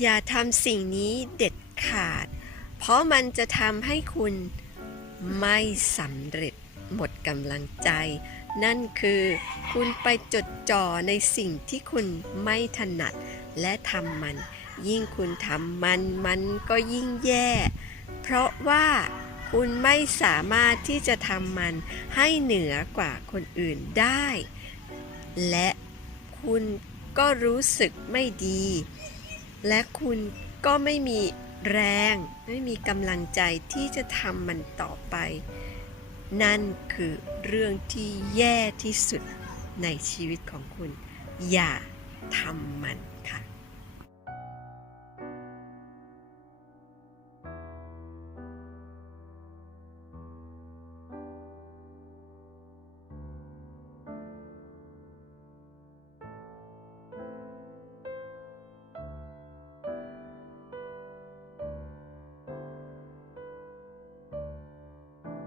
อย่าทำสิ่งนี้เด็ดขาด เพราะมันจะทำให้คุณไม่สำเร็จหมดกำลังใจ นั่นคือคุณไปจดจ่อในสิ่งที่คุณไม่ถนัดและทำมัน ยิ่งคุณทำมันมันก็ยิ่งแย่ เพราะว่าคุณไม่สามารถที่จะทำมันให้เหนือกว่าคนอื่นได้ และคุณก็รู้สึกไม่ดี และคุณก็ไม่มีแรงไม่มีกำลังใจที่จะทำมันต่อไป นั่นคือเรื่องที่แย่ที่สุดในชีวิตของคุณ อย่าทำมันค่ะ